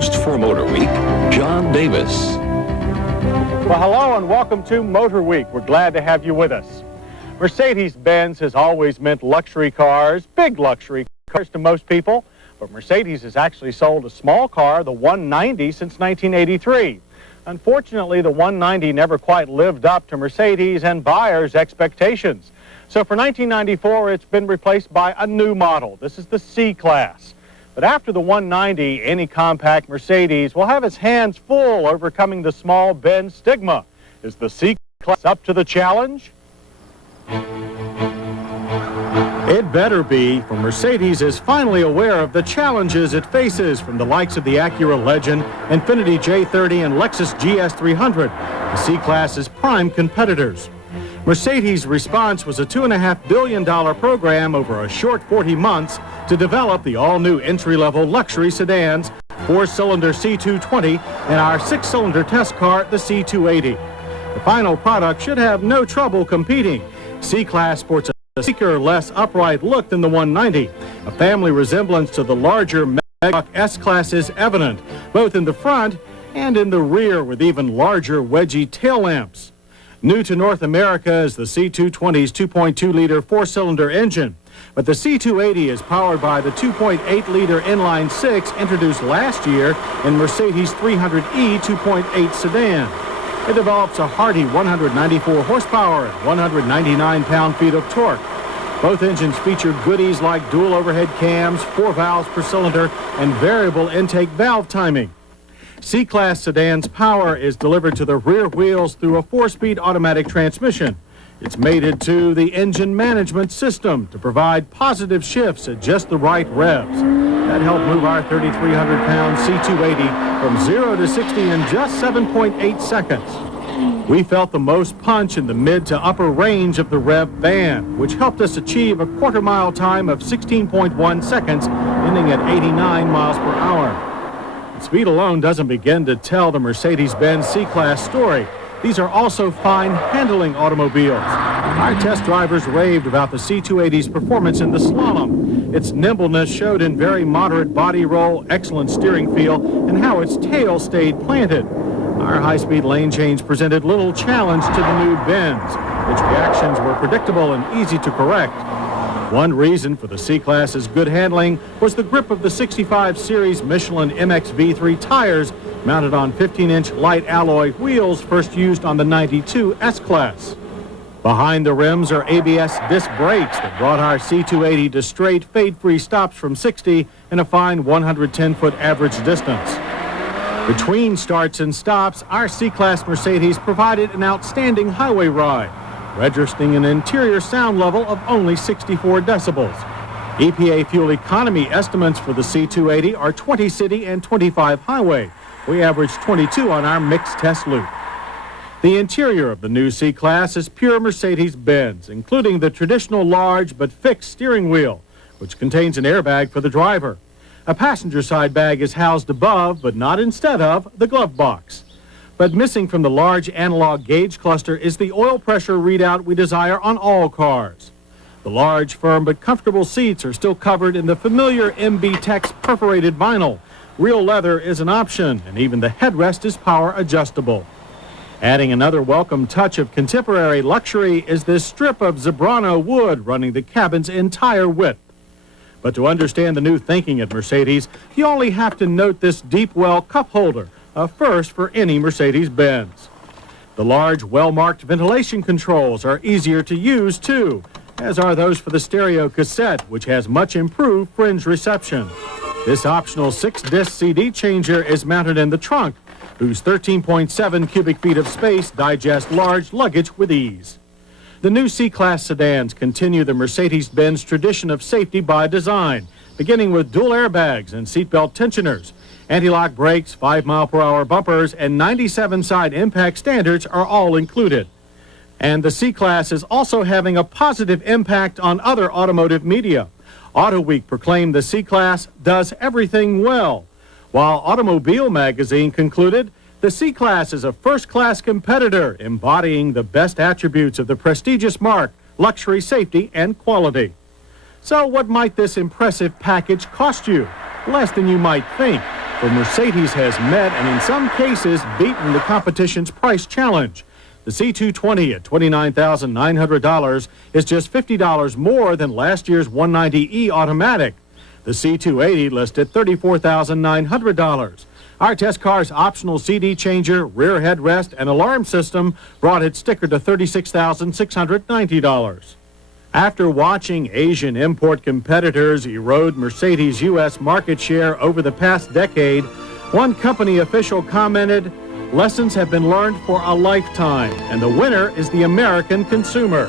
host for MotorWeek, John Davis. Well, hello and welcome to MotorWeek. We're glad to have you with us. Mercedes-Benz has always meant luxury cars, big luxury cars to most people, but Mercedes has actually sold a small car, the 190, since 1983. Unfortunately, the 190 never quite lived up to Mercedes and buyers' expectations. So for 1994, it's been replaced by a new model. This is the C-Class. But after the 190, any compact Mercedes will have its hands full overcoming the small Benz stigma. Is the C-Class up to the challenge? It better be, for Mercedes is finally aware of the challenges it faces from the likes of the Acura Legend, Infiniti J30, and Lexus GS300, the C-Class's prime competitors. Mercedes' response was a $2.5 billion program over a short 40 months to develop the all-new entry-level luxury sedans, 4-cylinder C220, and our 6-cylinder test car, the C280. The final product should have no trouble competing. C-Class sports a sleeker, less upright look than the 190. A family resemblance to the larger S-Class is evident, both in the front and in the rear, with even larger wedgie tail lamps. New to North America is the C220's 2.2-liter 4-cylinder engine, but the C280 is powered by the 2.8-liter inline-6 introduced last year in Mercedes 300e 2.8 sedan. It develops a hearty 194 horsepower and 199 pound-feet of torque. Both engines feature goodies like dual overhead cams, 4 valves per cylinder, and variable intake valve timing. C-Class sedan's power is delivered to the rear wheels through a 4-speed automatic transmission. It's mated to the engine management system to provide positive shifts at just the right revs. That helped move our 3,300-pound C280 from 0 to 60 in just 7.8 seconds. We felt the most punch in the mid to upper range of the rev band, which helped us achieve a quarter-mile time of 16.1 seconds, ending at 89 miles per hour. Speed alone doesn't begin to tell the Mercedes-Benz C-Class story. These are also fine handling automobiles. Our test drivers raved about the C280's performance in the slalom. Its nimbleness showed in very moderate body roll, excellent steering feel, and how its tail stayed planted. Our high-speed lane change presented little challenge to the new Benz. Its reactions were predictable and easy to correct. One reason for the C-Class's good handling was the grip of the 65 series Michelin MX V3 tires mounted on 15-inch light alloy wheels first used on the 92 S-Class. Behind the rims are ABS disc brakes that brought our C280 to straight, fade-free stops from 60 and a fine 110-foot average distance. Between starts and stops, our C-Class Mercedes provided an outstanding highway ride, registering an interior sound level of only 64 decibels. EPA fuel economy estimates for the C280 are 20 city and 25 highway. We averaged 22 on our mixed test loop. The interior of the new C-Class is pure Mercedes-Benz, including the traditional large but fixed steering wheel, which contains an airbag for the driver. A passenger side bag is housed above, but not instead of, the glove box. But missing from the large analog gauge cluster is the oil pressure readout we desire on all cars. The large, firm, but comfortable seats are still covered in the familiar MB Tex perforated vinyl. Real leather is an option, and even the headrest is power adjustable. Adding another welcome touch of contemporary luxury is this strip of Zebrano wood running the cabin's entire width. But to understand the new thinking at Mercedes, you only have to note this deep well cup holder, a first for any Mercedes-Benz. The large, well-marked ventilation controls are easier to use, too, as are those for the stereo cassette, which has much improved fringe reception. This optional 6-disc CD changer is mounted in the trunk, whose 13.7 cubic feet of space digest large luggage with ease. The new C-Class sedans continue the Mercedes-Benz tradition of safety by design, beginning with dual airbags and seatbelt tensioners. Anti-lock brakes, 5-mile-per-hour bumpers, and 97 side impact standards are all included. And the C-Class is also having a positive impact on other automotive media. MotorWeek proclaimed the C-Class does everything well, while Automobile Magazine concluded the C-Class is a first-class competitor embodying the best attributes of the prestigious mark, luxury, safety, and quality. So what might this impressive package cost you? Less than you might think. for Mercedes has met and in some cases beaten the competition's price challenge. The C220 at $29,900 is just $50 more than last year's 190E automatic. The C280 lists at $34,900. Our test car's optional CD changer, rear headrest, and alarm system brought its sticker to $36,690. After watching Asian import competitors erode Mercedes' U.S. market share over the past decade, one company official commented, "Lessons have been learned for a lifetime, and the winner is the American consumer."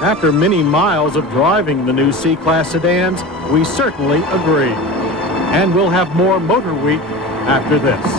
After many miles of driving the new C-Class sedans, we certainly agree. And we'll have more Motor Week after this.